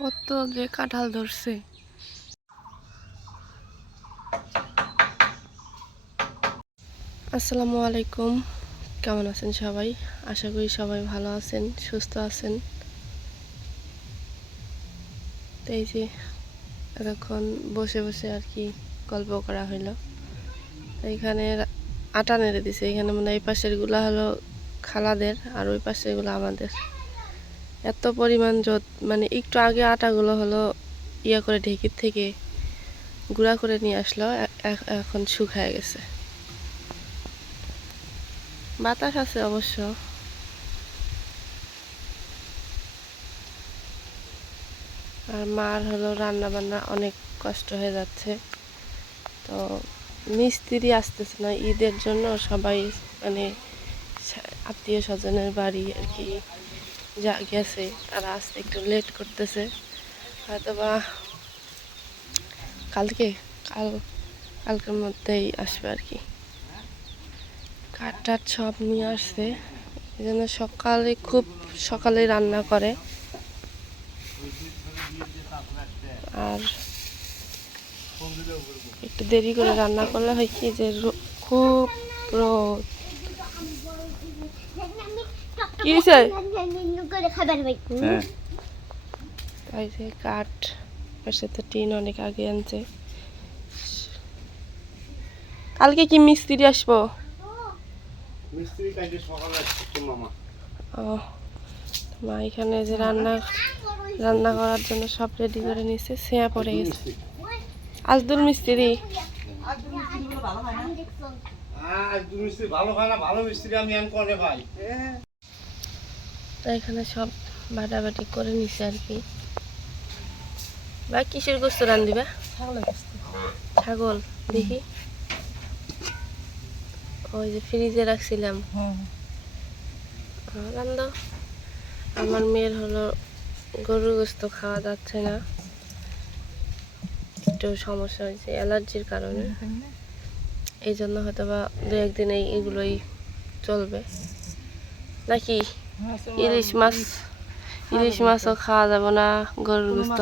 কত যে কাঁঠাল ধরছে। আসসালামু আলাইকুম, কেমন আছেন সবাই? আশা করি সবাই ভালো আছেন, সুস্থ আছেন। তো এই যে এতক্ষণ বসে বসে আর কি গল্প করা হইলো। এইখানে আটা নেড়ে দিছে, এখানে মানে এই পাশের গুলা হলো খালাদের আর ওই পাশের গুলো আমাদের। এত পরিমাণ রোদ, মানে একটু আগে আটাগুলো হলো ইয়া করে ঢেকির থেকে গুঁড়া করে নিয়ে আসলো, এখন শুকায় গেছে। বাতাস আছে অবশ্য। আর মার হলো রান্না বান্না অনেক কষ্ট হয়ে যাচ্ছে। তো মিস্ত্রি আসতেছে না ঈদের জন্য, সবাই মানে আত্মীয় স্বজনের বাড়ি আর কি যা গেছে, তারা আসতে একটু লেট করতেছে। হয়তো বা কালকের মধ্যেই আসবে আর কি। কাঠ টাঠ সব নিয়ে আসছে, এই জন্য খুব সকালে রান্না করে। আর একটু দেরি করে রান্না করলে হয় কি যে খুব রোদ। কি তাই যে কাঠ পাশে তো টিন অনেক আগে আনছে। কালকে কি মিস্ত্রি আসবো? ও মা এখানে যে রান্না করার জন্য সব রেডি করে নিচ্ছে, ছেঁয়া পড়ে গেছে। আজদুল মিস্ত্রি তো এখানে সব বাটাবাটি করে নিছে আর কি। বা কিসের গোস্ত রান্ধিবা? ছাগল দেখি, ওই যে ফ্রিজে রাখছিলাম। রান্ধ। আমার মেয়ের হলো গরুর গোস্ত খাওয়া যাচ্ছে না, একটু সমস্যা হয়েছে অ্যালার্জির কারণে। এই জন্য হয়তো বা দু একদিন এগুলোই চলবে নাকি। ইলিশ মাছও খাওয়া যাবে না, গরুর গোস্ত,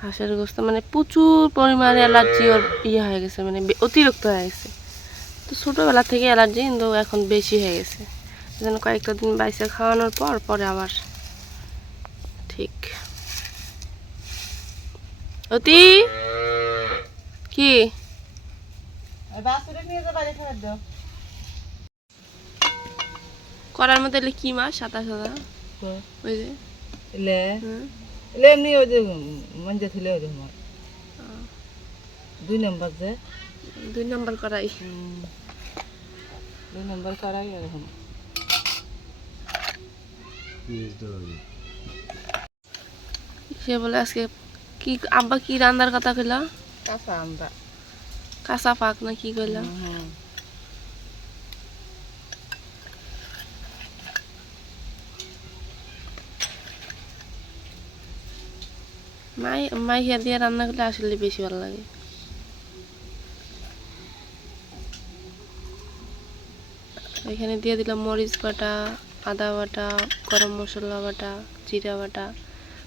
হাঁসের গোস্ত, মানে প্রচুর পরিমাণে অ্যালার্জি ওর হয়ে গেছে, মানে অতিরিক্ত হয়ে গেছে। তো ছোটোবেলা থেকে অ্যালার্জি, কিন্তু এখন বেশি হয়ে গেছে। এই জন্য কয়েকটা দিন বাইসে খাওয়ানোর পরে আবার ঠিক। অতি কি করার মধ্যে কি মাছ সাদা সাদা ওই যে এমনি ওই যে মঞ্জে ছিল ওই রকম 2 নম্বর যে 2 নম্বর করাই 2 নম্বর করাই এরকম। সে বলে আজকে কি আব্বা কি রান্নার কথা কইলা? কাঁচা আমরা কাঁচা পাক না কি কইলা? মাইয়া দিয়ে রান্না করলে আসলে বেশি ভালো লাগে। এখানে দিয়ে দিলাম মরিচ বাটা, আদা বাটা, গরম মশলা বাটা, জিরা বাটা,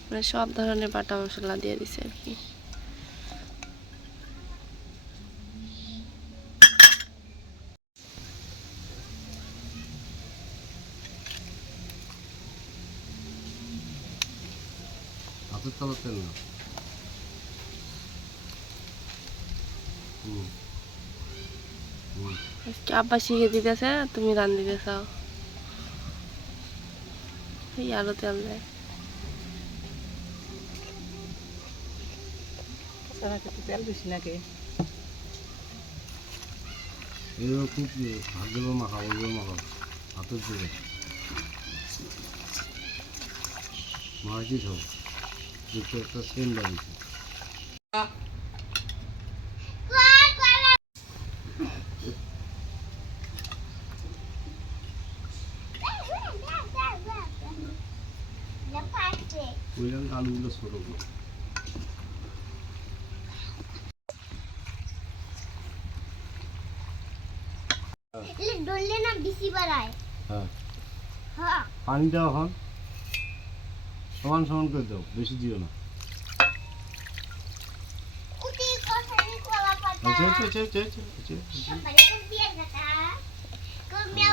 মানে সব ধরনের বাটা মশলা দিয়ে দিছে আর কি। আব্বা শিখে দিতেছে, তুমি রান্ধিতে চাও। এই আরো তেল দেয়। তেল বেশি নাকি খুব ভাত দেবো মাখাবো হাতের দিকে মাছি সব দুটো একটা সেম বাড়িছে। আলুগুলো ছোট করে পানি দাও, এখন সমান সমান করে দাও, বেশি দিও না।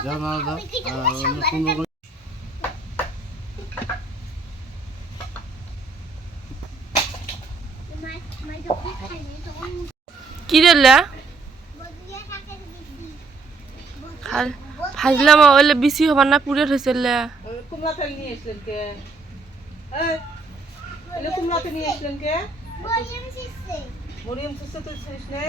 যা না যা সুন্দর করে কি রেলা ভাজলাম ওইলে বেশি হবার না পুড়ে হয়েছে কুমড়া তেল নিয়ে এসলেন কে কুমড়া তেল নিয়ে এসলেন কে মরিয়ম সুস্থ তুই ছিলিস নে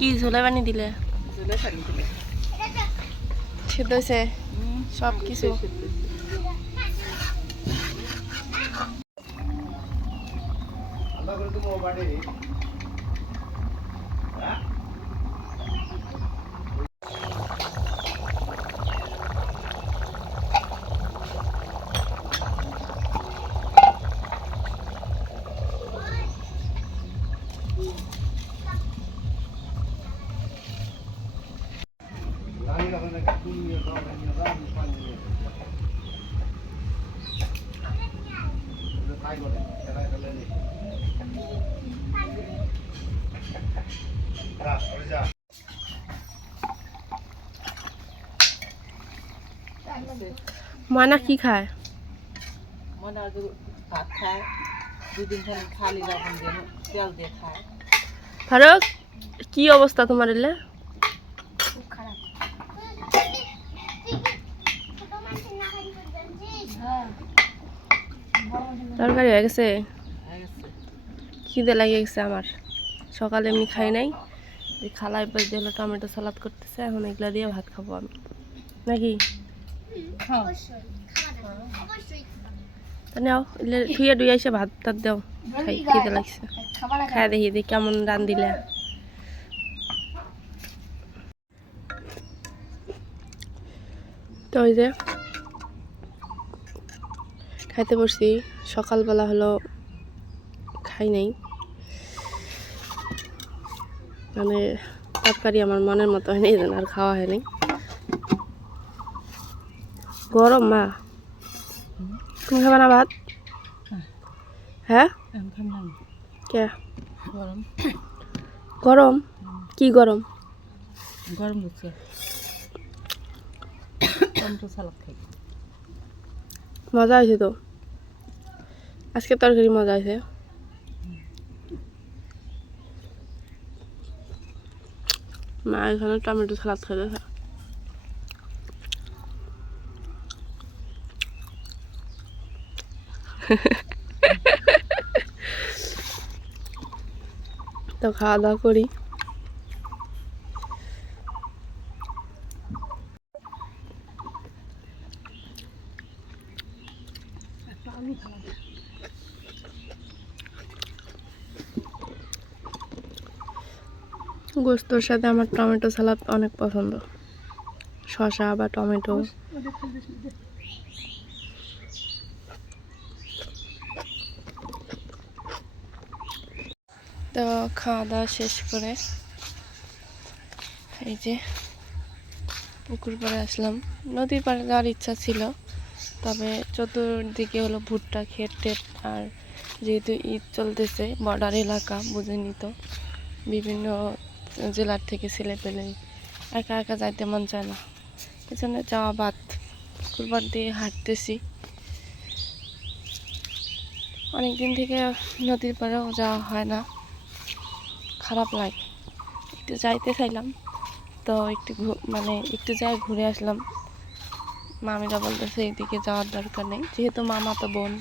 কি ঝোলে বানিয়ে দিলে জলে ছাড়ি দিলে সেদ্ধ হয়েছে সব কিছু আলাদা করে তুমি বাড়ি ময়না কি খায় মনে হয় যে ভাত খায় দুদিন খালি রাখুন দিয়ে তেল দিয়ে খায় ফারুক কি অবস্থা তোমার এলে তরকারি হয়ে গেছে খিদে লাগিয়ে গেছে আমার সকালে এমনি খাই নাই খালাই পাশ দিয়ে হলো টমেটো সালাদ করতেছে এখন এগুলা দিয়ে ভাত খাবো আমি নাকি তা নাও থুয়ে ডুয়ে এসে ভাত টাত দাও খাই খিদে লাগছে খাই দেখি কেমন রান দিলে তো ওই যে খাইতে বসছি সকালবেলা হলো খাই নাই মানে তরকারি আমার মনের মতো হয়নি এই জন্য আর খাওয়া হয়নি গরম মা তুমি খাবা না ভাত হ্যাঁ কে গরম গরম কি গরম গরম হচ্ছে টমেটো সালাদ খাই মজা হয়েছে তো আজকে তরকারি মজা হয়েছে মা এখানে টমেটো সালাদ খেয়েছে তো খাওয়া দাওয়া করি গোস্তর সাথে আমার টমেটো সালাদ অনেক পছন্দ শসা বা টমেটো তো খাওয়া দাওয়া শেষ করে এই যে পুকুর পাড়ে আসলাম নদীর পাড়ে যাওয়ার ইচ্ছা ছিল তবে চতুর্দিকে হলো ভুট্টা ক্ষেত টেত আর যেহেতু ঈদ চলতেছে বর্ডার এলাকা বুঝেনি তো বিভিন্ন জেলার থেকে ছেলে পেলে একা একা যাইতে মন চায় না পেছনে যাওয়া বাদ পুকুর পাড় দিয়ে হাঁটতেছি অনেক দিন থেকে নদীর পাড়েও যাওয়া হয় না খারাপ লাগে। একটু যাইতে চাইলাম, তো একটু মানে একটু যাই ঘুরে আসলাম। মামিরা বলতেছে এইদিকে যাওয়ার দরকার নেই, যেহেতু মামা তো বোন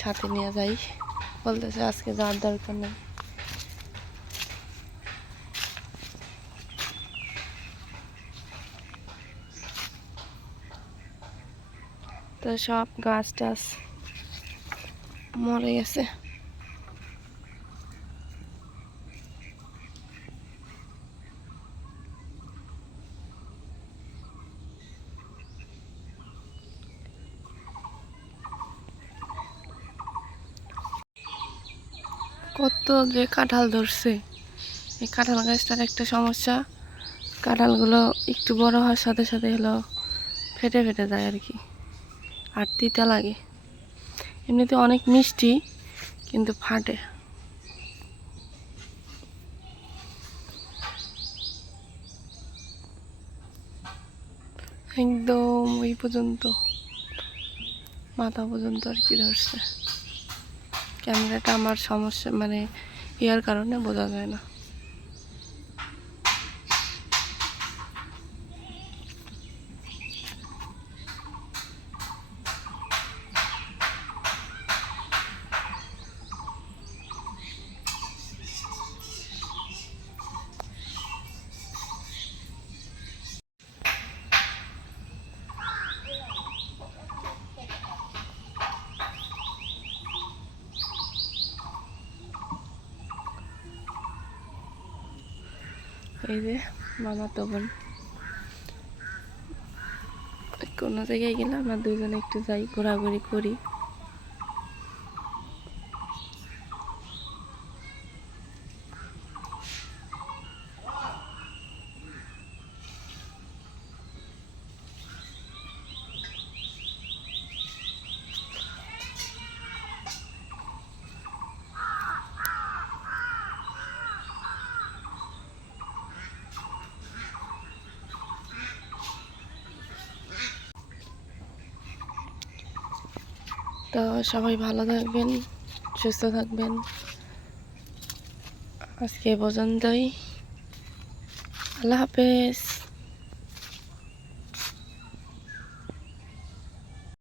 সাথে নিয়ে যাই, বলতেছে আজকে যাওয়ার দরকার নেই। তো সব গাছ টাছ মরে গেছে। কত যে কাঁঠাল ধরছে। এই কাঁঠাল গাছটার একটা সমস্যা, কাঁঠালগুলো একটু বড় হওয়ার সাথে সাথে হলো ফেটে ফেটে যায় আর কি, আর তিতা লাগে। এমনিতে অনেক মিষ্টি, কিন্তু ফাটে। একদম ওই পর্যন্ত, মাথা পর্যন্ত আর কি ধরছে। ক্যামেরাটা আমার সমস্যা মানে ইয়ার কারণে বোঝা যায় না। এই যে মামাতো বোন, কোনো জায়গায় গেলে আমরা দুজনে একটু যাই, ঘোরাঘুরি করি। তো সবাই ভালো থাকবেন, সুস্থ থাকবেন। আজকে এ পর্যন্তই। আল্লাহ হাফেজ।